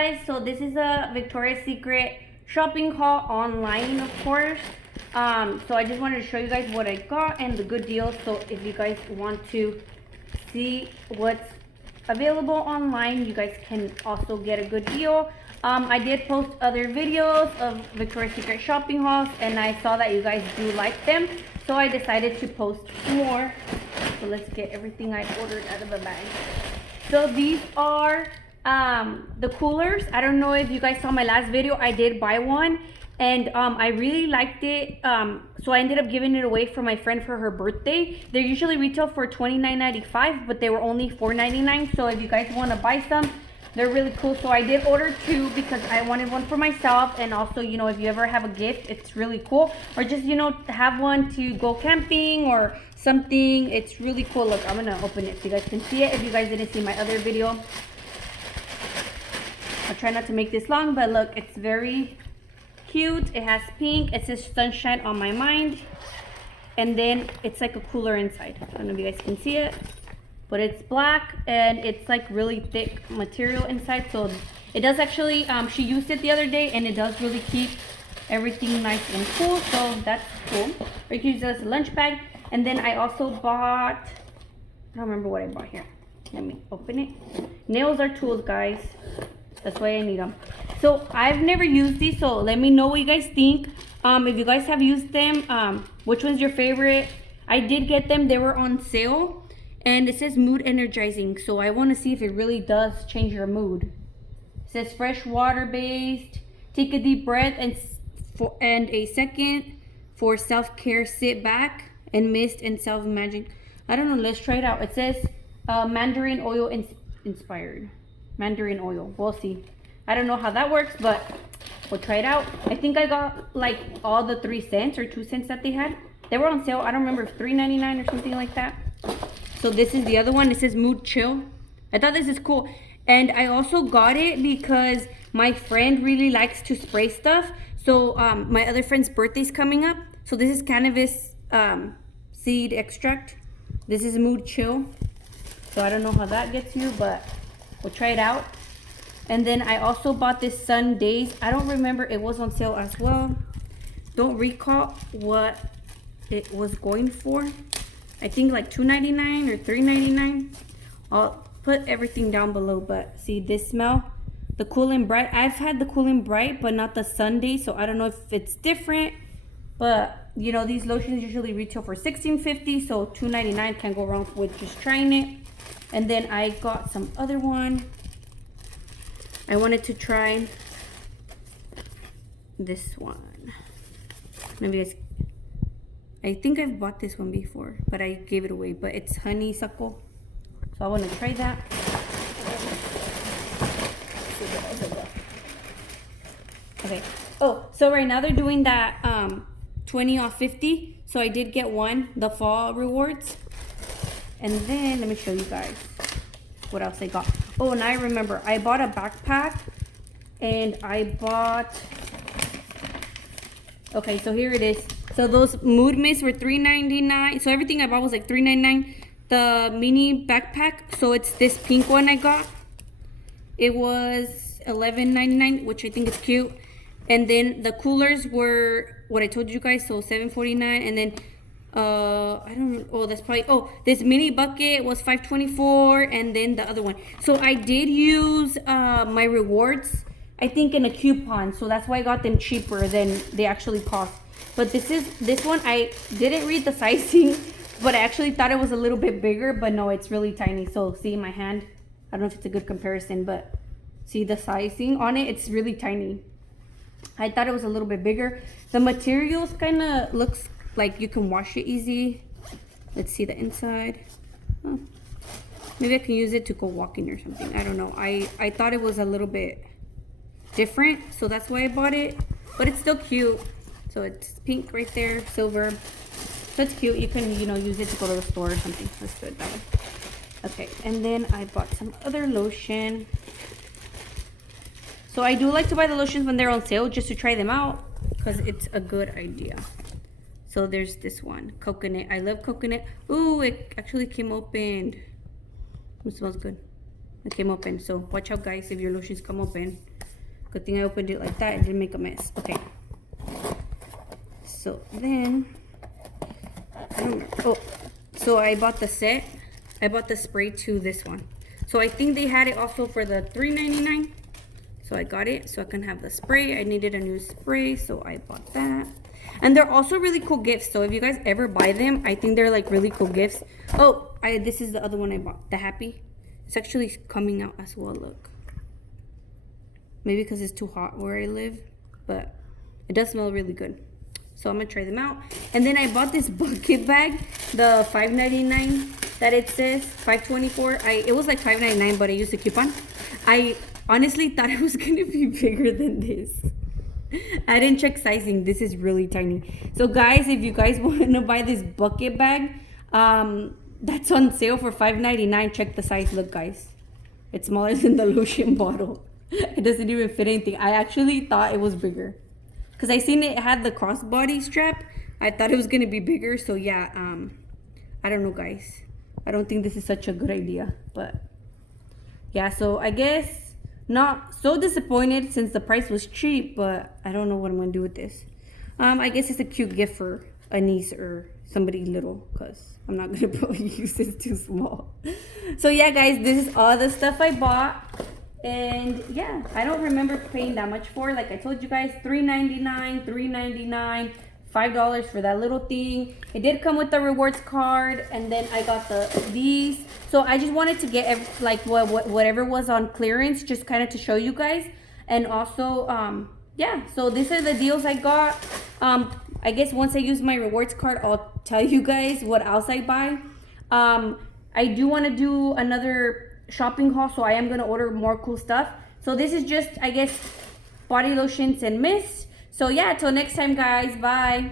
guys, so this is a Victoria's Secret shopping haul online, of course. So I just wanted to show you guys what I got and the good deals. So if you guys want to see what's available online, you guys can also get a good deal. I did post other videos of Victoria's Secret shopping hauls and I saw that you guys do like them, so I decided to post more. So let's get everything I ordered out of the bag. So these are the coolers. I don't know if you guys saw my last video. I did buy one and I really liked it, so I ended up giving it away for my friend for her birthday. They usually retail for $29.95, but they were only $4.99. So if you guys want to buy some, they're really cool. So I did order two because I wanted one for myself, and also, you know, if you ever have a gift, it's really cool, or just, you know, have one to go camping or something. It's really cool. Look, I'm gonna open it so you guys can see it if you guys didn't see my other video. I'll try not to make this long, but look, it's very cute. It has pink. It says sunshine on my mind, and then it's like a cooler inside. I don't know if you guys can see it, but it's black and it's like really thick material inside. So it does actually, she used it the other day and it does really keep everything nice and cool. So that's cool. Or you can use it as a lunch bag. And then I also bought, I don't remember what I bought here. Let me open it. Nails are tools, guys. That's why I need them. So I've never used these, so let me know what you guys think. If you guys have used them, which one's your favorite? I did get them. They were on sale. And it says mood energizing, so I want to see if it really does change your mood. It says fresh water based. Take a deep breath and a second for self-care. Sit back and mist and self-magic. I don't know. Let's try it out. It says mandarin oil inspired. Mandarin oil. We'll see. I don't know how that works, but we'll try it out. I think I got like all the 3 cents or 2 cents that they had. They were on sale. I don't remember if $3.99 or something like that. So this is the other one. It says mood chill. I thought this is cool. And I also got it because my friend really likes to spray stuff. So my other friend's birthday's coming up. So this is cannabis seed extract. This is mood chill. So I don't know how that gets you, but we'll try it out. And then I also bought this Sun Days. I don't remember. It was on sale as well. Don't recall what it was going for. I think like $2.99 or $3.99. I'll put everything down below, but see this smell? The Cool and Bright. I've had the Cool and Bright, but not the Sunday, so I don't know if it's different. But, you know, these lotions usually retail for $16.50, so $2.99 can't go wrong with just trying it. And then I got some other one. I wanted to try this one. Maybe you guys, I think I've bought this one before, but I gave it away. But it's honeysuckle, so I want to try that. Okay. Oh, so right now they're doing that 20 off 50. So I did get one, the fall rewards. And then let me show you guys what else I got. Oh, and I remember I bought a backpack, and I bought. Okay, so here it is. So those mood mists were $3.99. So everything I bought was like $3.99. The mini backpack, so it's this pink one I got. It was $11.99, which I think is cute. And then the coolers were what I told you guys, so $7.49. And then I don't know. Oh, that's probably. Oh, this mini bucket was $5.24, and then the other one. So I did use my rewards, I think, in a coupon, so that's why I got them cheaper than they actually cost. But this one, I didn't read the sizing, but I actually thought it was a little bit bigger, but no, it's really tiny. So see my hand, I don't know if it's a good comparison, but see the sizing on it, it's really tiny. I thought it was a little bit bigger. The materials kind of looks like you can wash it easy. Let's see the inside. Oh, maybe I can use it to go walking or something. I don't know. I thought it was a little bit different, so that's why I bought it, but it's still cute. So it's pink right there, silver. So it's cute. You can, you know, use it to go to the store or something. Let's do it that way. Okay, and then I bought some other lotion. So I do like to buy the lotions when they're on sale just to try them out, because it's a good idea. So there's this one, coconut. I love coconut. Ooh, it actually came opened. It smells good. It came open, so watch out, guys, if your lotions come open. Good thing I opened it like that. It didn't make a mess. Okay. So then, I don't know. Oh, so I bought the set. I bought the spray to this one. So I think they had it also for the $3.99. So I got it so I can have the spray. I needed a new spray, so I bought that. And they're also really cool gifts. So if you guys ever buy them, I think they're like really cool gifts. Oh, this is the other one I bought. The Happy. It's actually coming out as well, look. Maybe because it's too hot where I live, but it does smell really good. So I'm gonna try them out. And then I bought this bucket bag, the $5.99 that it says, $5.24. It was like $5.99, but I used a coupon. I honestly thought it was gonna be bigger than this. I didn't check sizing. This is really tiny. So guys, if you guys want to buy this bucket bag, that's on sale for $5.99. Check the size. Look, guys, it's smaller than the lotion bottle. It doesn't even fit anything. I actually thought it was bigger because I seen it had the crossbody strap. I thought it was gonna be bigger. So yeah, I don't know, guys. I don't think this is such a good idea, but yeah. So I guess not so disappointed since the price was cheap, but I don't know what I'm gonna do with this. I guess it's a cute gift for a niece or somebody little, because I'm not gonna probably use this too small. So yeah, guys, this is all the stuff I bought. And yeah, I don't remember paying that much for. Like I told you guys, $3.99, $3.99, $5 for that little thing. It did come with the rewards card, and then I got these. So I just wanted to get like whatever was on clearance, just kind of to show you guys. And also, yeah. So these are the deals I got. I guess once I use my rewards card, I'll tell you guys what else I buy. I do want to do another shopping haul, so I am going to order more cool stuff. So this is just, I guess, body lotions and mist. So yeah, till next time, guys. Bye.